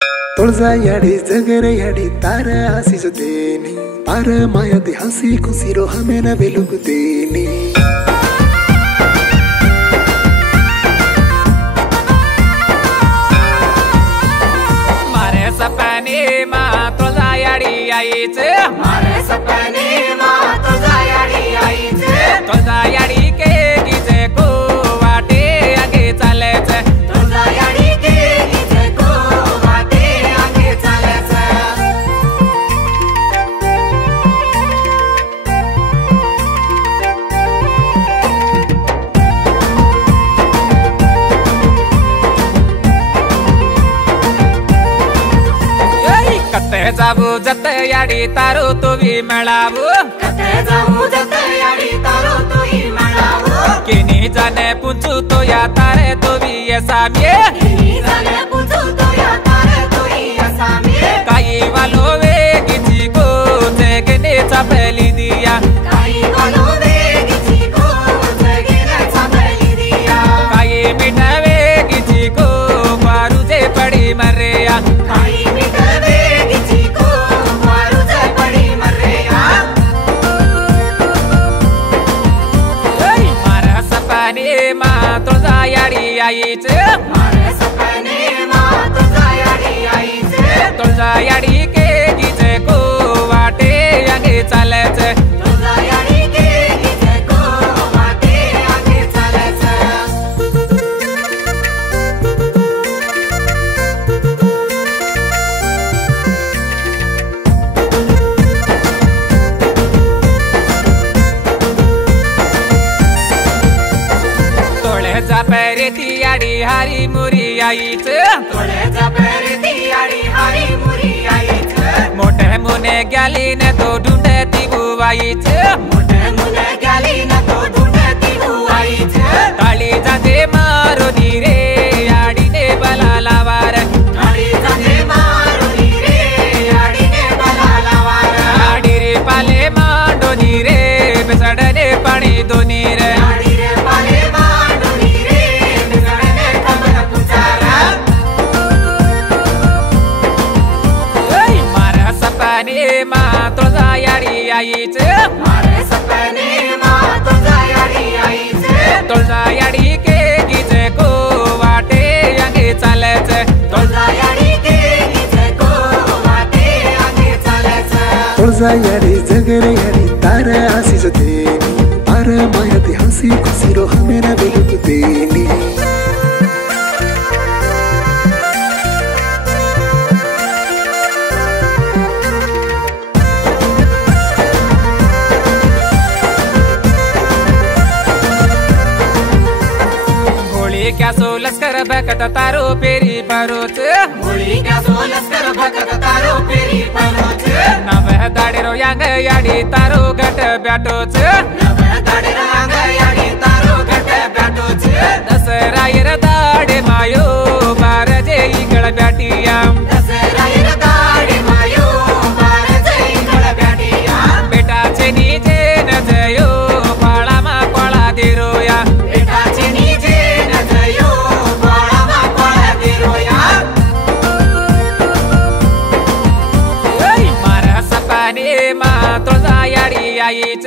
तोळजा याडी जगरे याडी तार आसी जतेनी तार माया दे हसी खुशी रो हमें न बेलुगतेनी मारे सपने मा तोळजा याडी आईच मारे सपने मा तोळजा याडी आईच तोळजा याडी के गिजे को वाटे आगे चालायच तोळजा याडी के गिजे को वाटे आगे चालायच कते जाबू जत याडी तारो तो भी मेळावू कते जाऊ जत याडी तारो तोही मेळावू किनी जाने पूछू तो या तारे तो भी ये सामिये किनी जाने पूछू तो या तारे तोही असामिये काही वालो वे किची को जगने चपली दिया काही वालो वे किची को जगने चपली दिया काही मिठावे किची को मारुजे पड़ी मरेया काही मिठावे किची को मारुजे पड़ी मरेया मारा सपने मा तोळजा याडी आईच मारे सपने मा तोळजा याडी आईच तोळजा याडी के गिजे को वाटे आगे चालायच तोळजा याडी के गिजे को वाटे आगे चालायच तोळ्याचा पैरे ती याडी हारी मुरी आईच तोळ्याचा पैरे ती याडी हारी मुरी आईच मोठे मुने ग्याली ने तो ढूंढे ती बुवाईच मोठे मुने गेली न तो ढूंढती बुवाईच ताळी जाते मारुनी रे याडीने बला लावार थाळी जाते मारुनी रे याडीने बलाला वार याडी रे पाले मांडोनी रे बेसडने पाणी दोनी रे याडी रे पाले मांडोनी रे बिगडने खबर पुचारा मारा सपने मा तोळजा याडी आईच मारे सपने मा तोळजा याडी आईच तोळजा याडी के गिजे को वाटे आगे चालायच तोळजा याडी के गिजे को वाटे आगे चालायच तोळजा याडी जगरे याडी तार आसी जतेनी तार माया दे हसी खुशी रो हमें न बेलुगतेनी होळी क्या सो लस्कर बकत तारो पेरी परोच मुळी क्या सोलस कर भगत तारो पेरी परोच नव दाडेरो यांग याडी तारो गट ब्याटोच नव दाडे रांग याडी तारो गट ब्याटोच दसरा यर दाडे मायो बारजे इकळ ब्याटिया दसरायर दाडे मायो बार जई कळ ब्याटिया बेटाचे निजे न जयो फाळामा कोळा दिरोया बेटाचे निजे न जयो बाळामा कोळा दिरोया मारा सपने मा तोळजा याडी आईच